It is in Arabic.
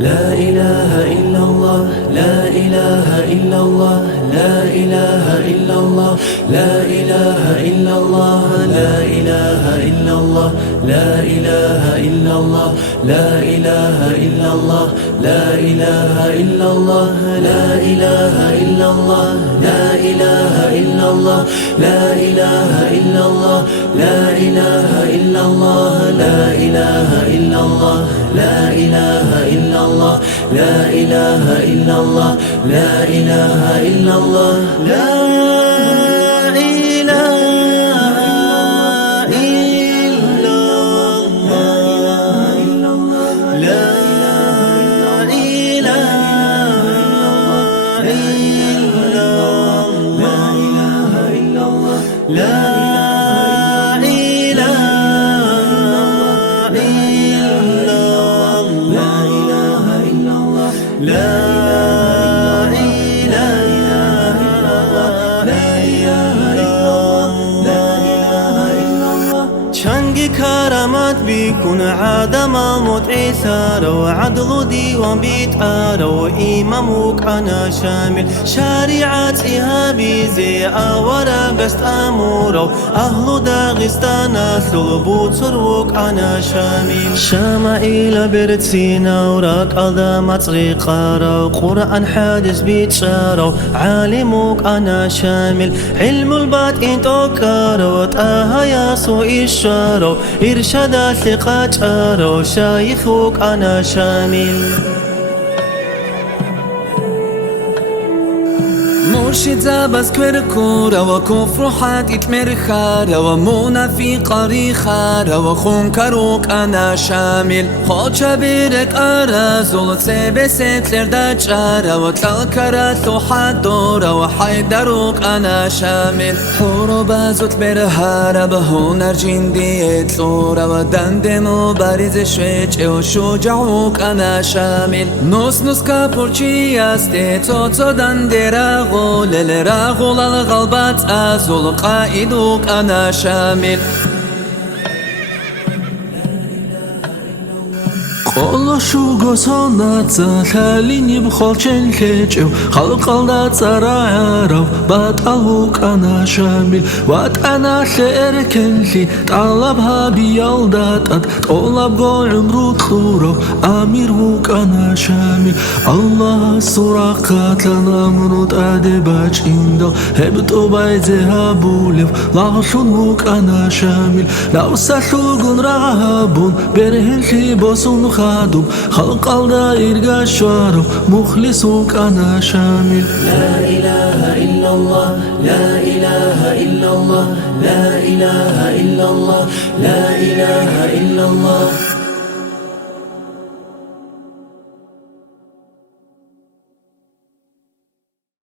لا إله إلا الله لا إله إلا الله لا إله إلا الله لا إله إلا الله لا إله إلا الله لا إله إلا الله لا إله إلا الله لا إله إلا الله لا إله إلا الله لا إله إلا الله لا إله إلا الله لا إله إلا الله لا إله إلا الله لا إله إلا الله لا إله إلا الله لا إله إلا الله لا چنگ کرامت بیکن عدم موت عیسی رو عدل دیوان بیت رو امامك أنا شامل شریعت إهابيزي آورا بست أمورو أهل داغستان أسلو بوتروك أنا شامل شمائل برتسينا وراك أضام طريقة رو قرآن حادث بيت شارو عالمك أنا شامل علم الباطن توكارو تاها يا سوء الشارو إرشاد ثقة شارو شايخك أنا شامل مرشد زبز كركورا وكفر حاتيت مرخارا ومنافق ريخارا وخنكروك أنا شامل خوشا بيرك أرازول سيبسيتلر داجارا وتلكرات وحدورا وحيدروك أنا شامل حورو بازوت برهارا بهونر جنديت لورا ودندمو بارز شويج وشجعوك أنا شامل نوس كابورشي أستي توتو دندرا للراغول الغلبات أزول قائدوك أنا شامل قولشو گسانات خالینی بخال چنکچو خلقالات زراعرو بات أهوك أنا شامل وات أنا شركنلي طلبها بيالدات طلب قو عمرو تخورو أميروك أنا شامل الله سراقات لنا منوت أدباج إندو هبتو بايزها بولف لاشنوك أنا شامل لو سحوقن رهابون برهنلي بوسون خادم خلق الدائر قشوارو مخلصوك أنا شامل لا إله إلا الله لا إله إلا الله لا إله إلا الله لا إله إلا الله